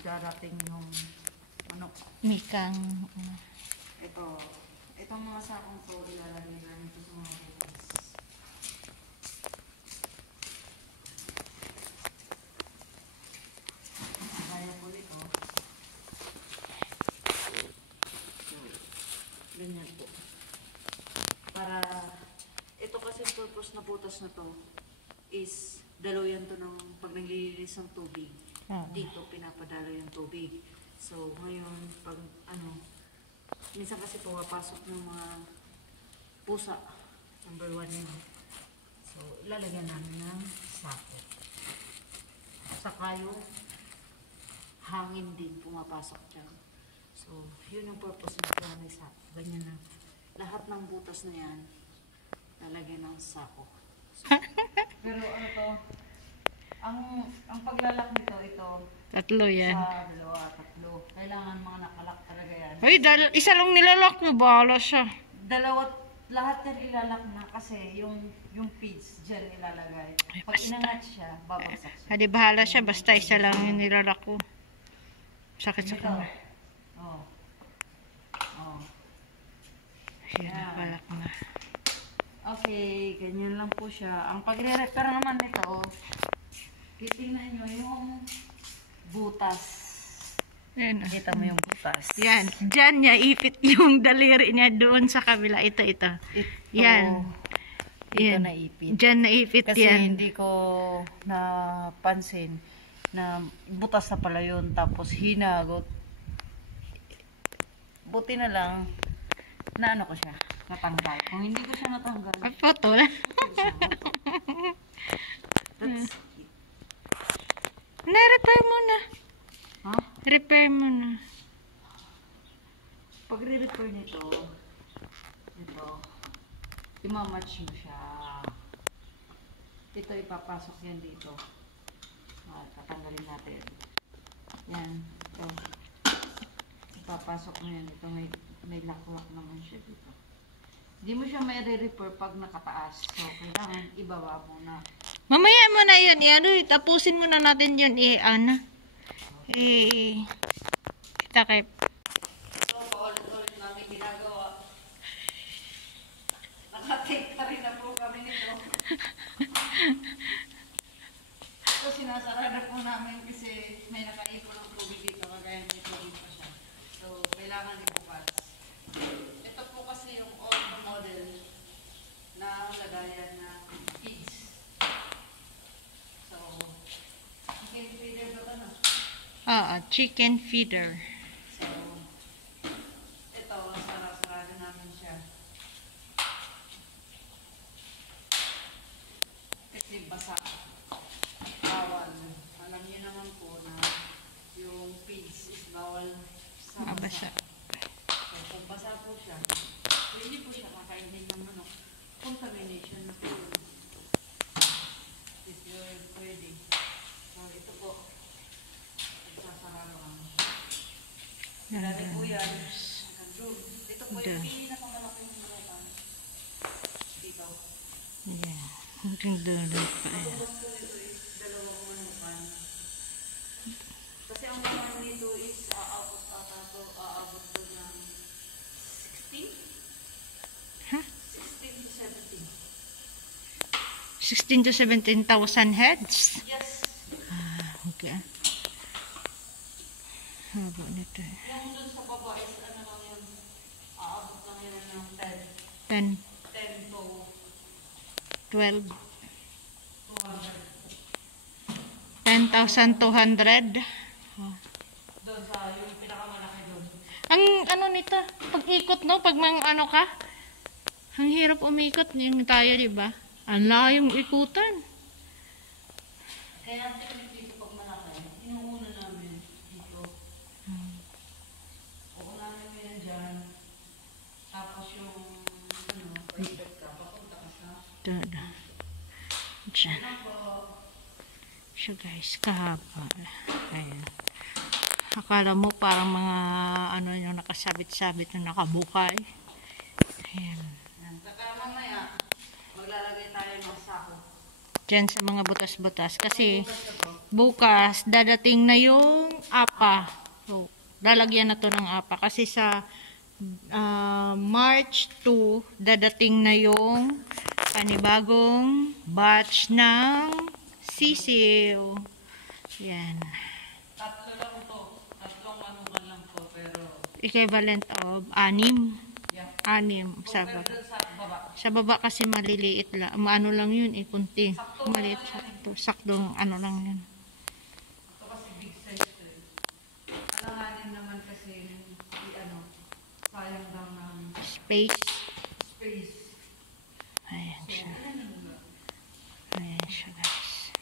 darating yung manok. Mikang. Itong mga sakong to, ilalagay namin ito sa mga butas. Kaya po nito. Ganyan po. Para, ito kasi purpose na butas na to is daluyan to ng pag naglilinis ng tubig. Dito pinapadalo yung tubig. So, ngayon, pag minsan kasi pumapasok ng mga pusa. Number 1 yun. So, ilalagyan namin ng sako. Saka yung hangin din pumapasok dyan. So, yun yung purpose ng may sako. Ganyan na. Lahat ng butas na yan, lalagyan ng sako. So, pero ano to? Ang paglalak nito, Tatlo yan. tatlo. Kailangan mga nakalak talaga yan. Ay, isa lang nilalak mo. Bahala siya. Lahat yan ilalak na kasi yung feeds dyan ilalagay. Pag inangat siya, babagsak siya. Hadi, bahala siya. Basta isa lang yung nilalak ko. Sakit sa kanya. Siya nakalak na. Okay, ganyan lang po siya. Ang pagre-repair naman nito, titingnan nyo yung butas. Yan. Kita mo yung butas. Yan. Diyan niya ipit yung daliri niya doon sa kabila. Ito. Yan. Ito naipit. Diyan naipit kasi yan. Kasi hindi ko napansin na butas na pala yun. Tapos hinagot. Buti na lang na ano ko siya. Natanggal. Kung hindi ko siya natanggal. Photo. That's it. Na-repair mo na. Ha? Repair mo na. Pag re-repair nito, imamatch mo siya. Ito ipapasok yan dito. Tatanggalin natin. Yan. Ito. Ipapasok mo yan. Ito may lakwak naman siya dito. Hindi mo siya may re-repair pag nakataas. So, kailangan ibaba mo na. Mamaya mo na yun. Tapusin mo na natin yun. Kita kay... So, paulit-ulit namin ginagawa. Nakatake na rin na po kami nito. So, sinasarada po namin kasi may nakaipon ng tubig dito. Kagaya nito dito siya. So, kailangan ibukas. Ito po kasi yung old model na lagayan na feeds. So, chicken feeder ba ito na? Chicken feeder. So, ito, sarada namin siya. Kasi basa. Bawal. Alam niyo naman po na yung feeds is bawal sa basa. So, kung basa po siya, hindi po siya kakainin ng manok. Contamination na po yun. Is yun pwede. So, ito po. Nagsasarado kami. Dati po yan. Ito po yung pinakamalaking manukan. Dito. Yeah. Hanggang dulo pa. Ang po nito is dalawang manukan. Kasi ang mga nito is aabot to ng 16? Huh? 16 to 17. 16 to 17,000 heads? Yes. Okay. Haba nito. Yung dun sa baba is ano lang yun, aabot lang yun ng 10. 10 to 12. 200. 10,200. Doon sa yung pinakamalaki doon. Ang ano nito, pag-ikot no, pag ano ka, ang hirap umikot yung tayo, di ba? Ang layong ikutan. Kaya dito pag malaki, inuuna namin dito. Uunahin mo yan dyan. Tapos yung paikot ka, papunta ka sa Diyan. So guys, kahaba. Ayan. Akala mo parang mga ano yung nakasabit-sabit na nakabukay. Ayan. Saka mamaya, maglalagay tayo ng sako. Diyan sa mga butas-butas. Kasi bukas, dadating na yung apa. So, lalagyan na to ng apa. Kasi sa March 2, dadating na yung panibagong batch ng sisiw. Yan. Tatlo lang to. Tatlong manukan lang to, pero Equivalent of 6. yeah. 6 sa Pero baba. dun sa baba. Sa baba kasi maliliit lang. Ano lang yun, kunti. Maliit, sakto. Saktong ano lang yun. Ito kasi big size to. Alanganin naman kasi sayang daw ng Space. space. Ayan So, siya. ano ba? Ayan siya, guys.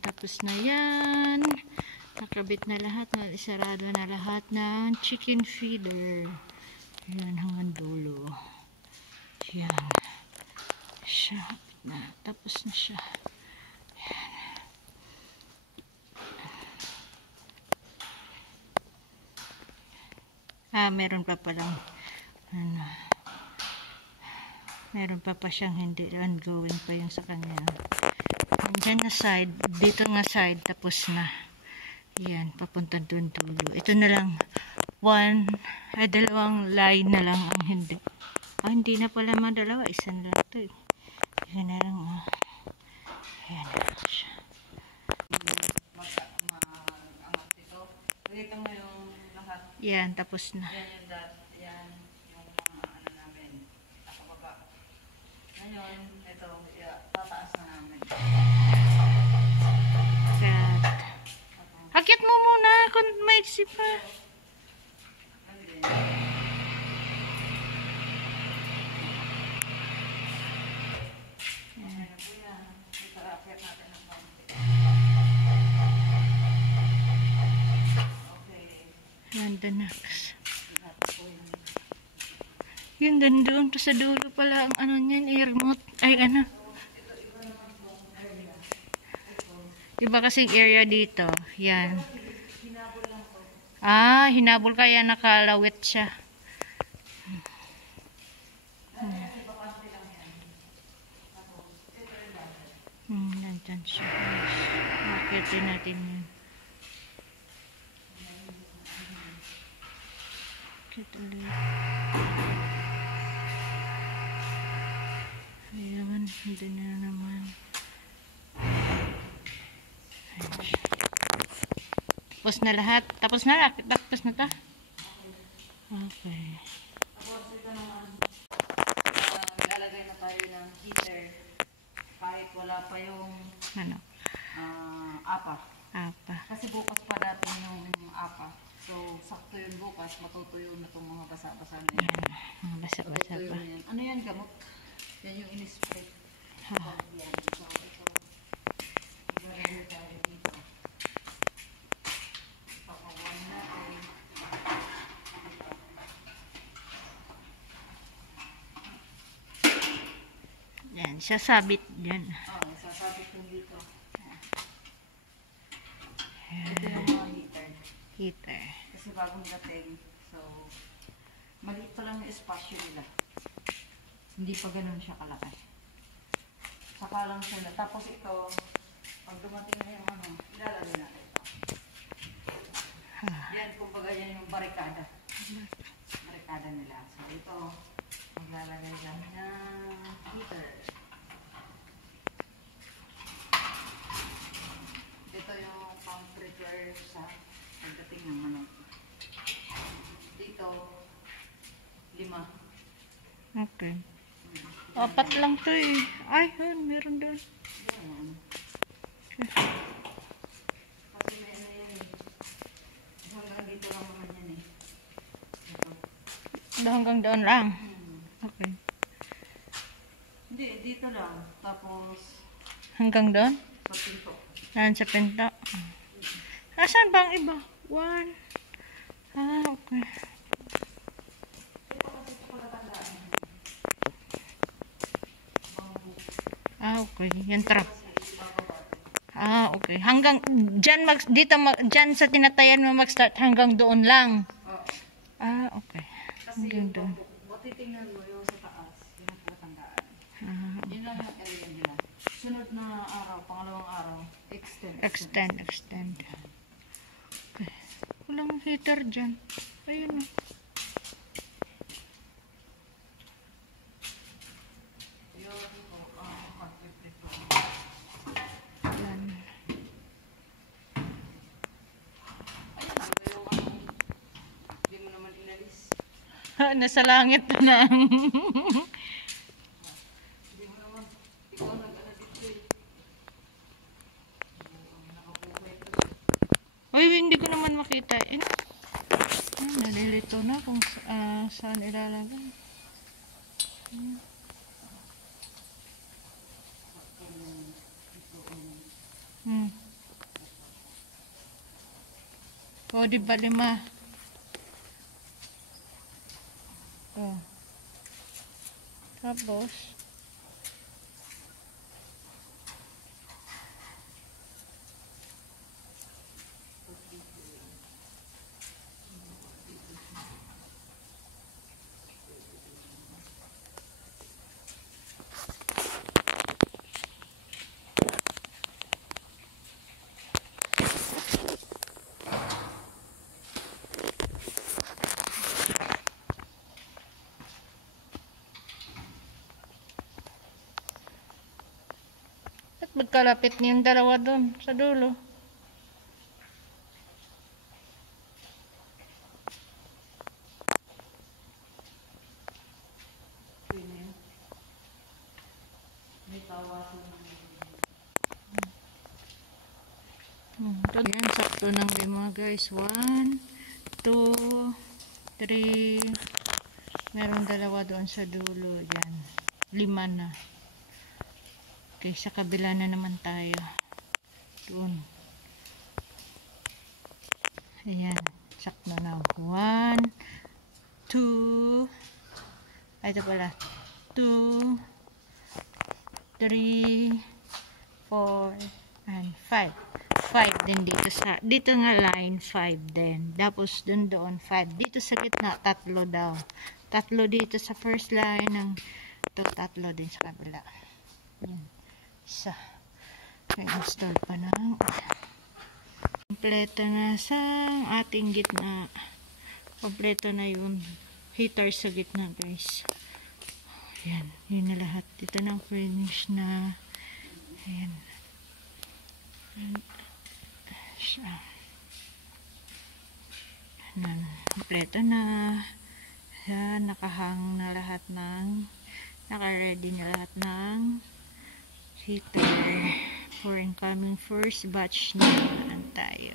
Tapos na yan. Nakabit na lahat. Isarado na lahat ng chicken feeder. Ayan, hanggang dulo. Ayan. Siya. Tapos na siya. Meron pa palang meron pa siyang hindi ongoing pa yung sa kanya. Diyan na side, dito nga side, tapos na. Yan, papunta doon dulo. Ito na lang, dalawang line na lang ang hindi. Hindi na pala madalawa, isa na lang ito. Yan na lang, Ayan na lang siya. Angat ito. Dito mo yung lahat. Yan, tapos na. Yan yung yan yung mga namin. Nakababa. Ngayon, ito, tataas na namin. Hakit mo muna kung maiksi pa. Yan, the next. Yun, doon to sa dulo pala ang ano niyan, remote. Ay, ano. Iba kasing area dito. Yan. Hinabol kaya nakalawit siya. Nandyan siya. Akitin natin yun. Akit ulit. Ayan, hindi na naman. Tapos na lahat. Tapos na. Tapos na ta. Okay. Tapos ito naman, lalagay na tayo ng heater kahit wala pa yung Ano? apa. Apa. Kasi bukas pa dati yung apa. So, sakto yun bukas, matutuyo na itong mga basa-basa na yan. Basa-basa Matutuyo pa. na yan. Ano yan, gamot? Yan yung in-spray. Yan. So, ito. Ilalagay tayo dito. Pakawan natin. Yan, sasabit dyan. Sasabit yung dito. Ito yung mga heater. Heater. Kasi bagong dating. So, maliit pa lang yung espasyo nila. Hindi pa ganun siya kalaki. Saka lang sila. Tapos ito, pag dumating na yung ilalagay natin ito. Yan, kumbaga yan yung barikada. Barikada nila. So, ito, maglalagay lang ng heater. Ito yung pang-prepare sa pagdating ng manok. Dito, 5. Okay. 4 lang to eh. Ay, meron doon. Yan. Kasi may ano yan eh. Hanggang dito lang naman yan eh. Ito. Hanggang doon lang. Okay. Hindi, dito lang. Tapos, Hanggang doon? sa pinto. Yan sa pinto. Asan ba ang iba? 1. Okay. Okay. Yan trap. Okay. Hanggang dyan dyan sa tinatayan mo mag-start hanggang doon lang. Okay. Kasi Hanggang doon. titingnan mo yung sa taas, yung natatandaan. Yun lang ang area nila. Sunod na araw, pangalawang araw, extend. Extend. Walang heater dyan. Ayun o. Yan. Hindi mo naman inalis. Nasa langit na. Hindi mo naman. Ikaw nag-ano dito eh. Nakabuhay ko. Uy, hindi ko naman makita. Nalilito na kung saan ilalagay. O, di ba 5? Oh. Tapos, at magkalapit niyang dalawa doon sa dulo. May tawasan. Yan, sakto ng 5 guys. 1, 2, 3. Meron dalawa doon sa dulo. Yan. 5 na. Okay, sa kabila na naman tayo. Doon. Ayan. Sakto na. 1, 2. Ay, ito pala. 2, 3, 4, and 5. 5 din dito nga line 5 din. Tapos doon 5. Dito sa gitna 3 daw. 3 dito sa first line ng 3 din sa kabila. Yan. Isa. I-install pa ng kompleto na sa ating gitna. Kompleto na yun. Heater sa gitna guys. Yan. Yun na lahat. Ito na finish na. Ayan. Kompleto na. Yan. Nakahang na lahat ng naka-ready na lahat ng heater for incoming first batch na tayo.